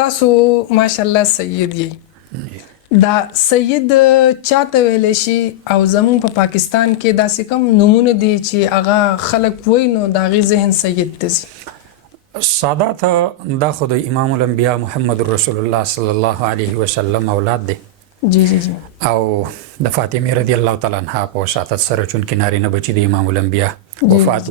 تاسو ماشاءالله سید یې دا سید چاته ویلی شي او زمون په پاکستان کې داسې کوم نومونه دي چې هغه خلک وایي نو د هغې ذهن سید ته ځي؟ سادات دا خو د امام الانبیاء محمد رسول الله صلی الله علیه وسلم اولاد دی جی جی جی او د فاطمه رضی الله تعالی عنها په وساطت سره چونکې نارینه بچي د امام الانبیاء وفات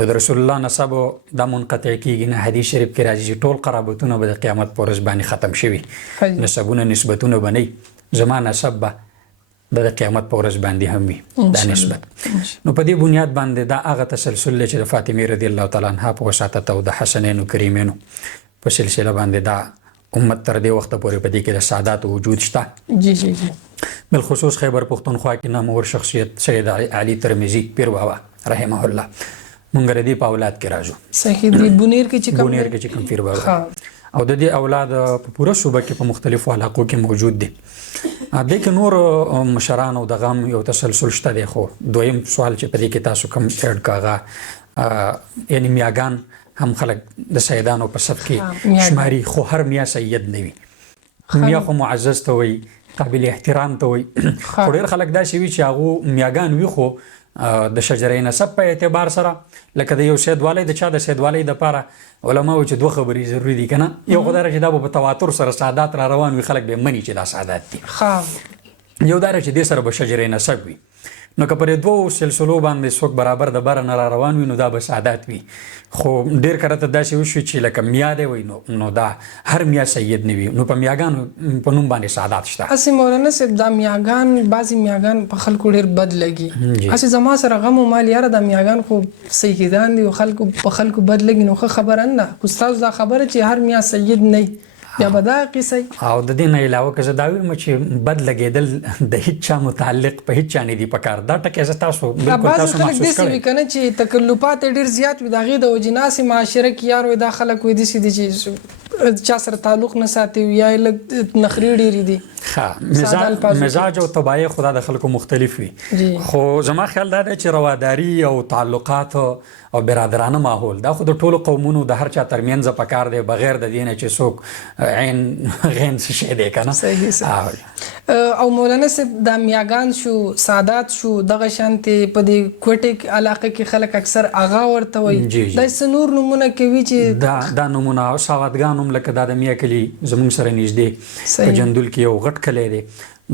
نو د رسول الله نسب دا منقطع کیږي نه. حدیث شریف کې راځي چې ټول قرابتونه به د قیامت پر ورځ باندې ختم شوي، نسبونه نسبتونه به نه، زما نسب به د قیامت پر ورځ باندې هم وي دا نسبت. نو په دې بنیاد باندې دا هغه تسلسل دی چې د فاطمه رضی الله تعالی عنها په وساطت او د حسنینو کریمینو په سلسله باندې دا امت تر دې وخته پورې په دې کې د سادات وجود شته. جی جی جی بالخصوص خیبر پختونخوا کې نامور شخصیت سید علي ترمذي پیر بابا رحمه الله مونږ ردی په اولاد کې راځو. صحیح دی. بونیر کې چې کوم بونیر کې چې کوم پیر بابا او د دې اولاد په پوره صوبه کې په مختلفو علاقو کې موجود دي. دې کې نور مشران او د غم یو تسلسل شته دی. خو دویم سوال چې په دې کې تاسو کوم اډ کاغه یعنی میاګان هم خلک د سیدانو په صف کې شماري، خو هر میا سید نه وي. میا خو معزز ته وي، قابل احترام ته وي، خو ډېر خلک داسې وي چې هغه میاګان وي خو د شجرې نسب په اعتبار سره لکه د یو سیدوالی د چا د سیدوالی دپاره علماو چې دوه خبرې ضروري دي که نه. یو خو دا چې دا به په تواتر سره سادات را روان وي، خلک به مني چې دا سادات دي. یو دا چې دې سره به شجرې نسب وي. نو که پرې دوو سلسلو باندې څوک برابر د بره نه را روان وي نو دا به سادات وي. خو ډېر کله ته داسې وشوي چې لکه میا دی وي نو دا هر میا سید نه وي. نو په میاګانو په نوم باندې سادات شته. هسې مولانا صاحب دا میاګان بعضې میاګان په خلکو ډېر بد لګي. هسې زما سره غم و مال یاره دا میاګان خو سیدان دي او په خلکو بد لګي نو ښه خبره نه ده. خو ستاسو دا خبره چې هر میا سید نه یا به دا قصه او د دې نه علاوه که زه دا وایم چې بد لګېدل د هیڅ چا متعلق په هیڅ چا نه دي پکار. دا ټکی زه تاسو بالکل تاسو محسوس کړی. داسې وي که نه چې تکلفات یې ډېر زیات وي د هغې د وجې ناسې معاشره کې یار وایي دا خلک وایي داسې دي چې چا سره تعلق نه ساتي یا یې لږ نخرې ډېرې دي. مزاج او طبایع خدا د خلکو مختلف وي. خو زما خیال دا دی چې رواداري او تعلقات او برادرانه ماحول دا خو د ټولو قومونو د هر چا ترمنځ پکار دی بغیر د دې نه چې څوک عین غین څه شی دی که نه. صحیح. او مولانا صاحب دا میاګان شو، سادات شو، دغه شانتې په دې کوټې علاقه کې خلک اکثر اغا ورته وایي. داسې نور نومونه کوي چې دا نومونه او سوادګان هم لکه دا د میا کلي زموږ سره نږدې په جندول کې یو غټ کلی دی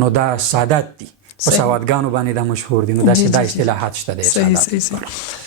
نو دا سادات دي. په سوادګانو باندې دا مشهور دي. نو داسې دا اصطلاحات شته دی. صحیح صحیح صحیح.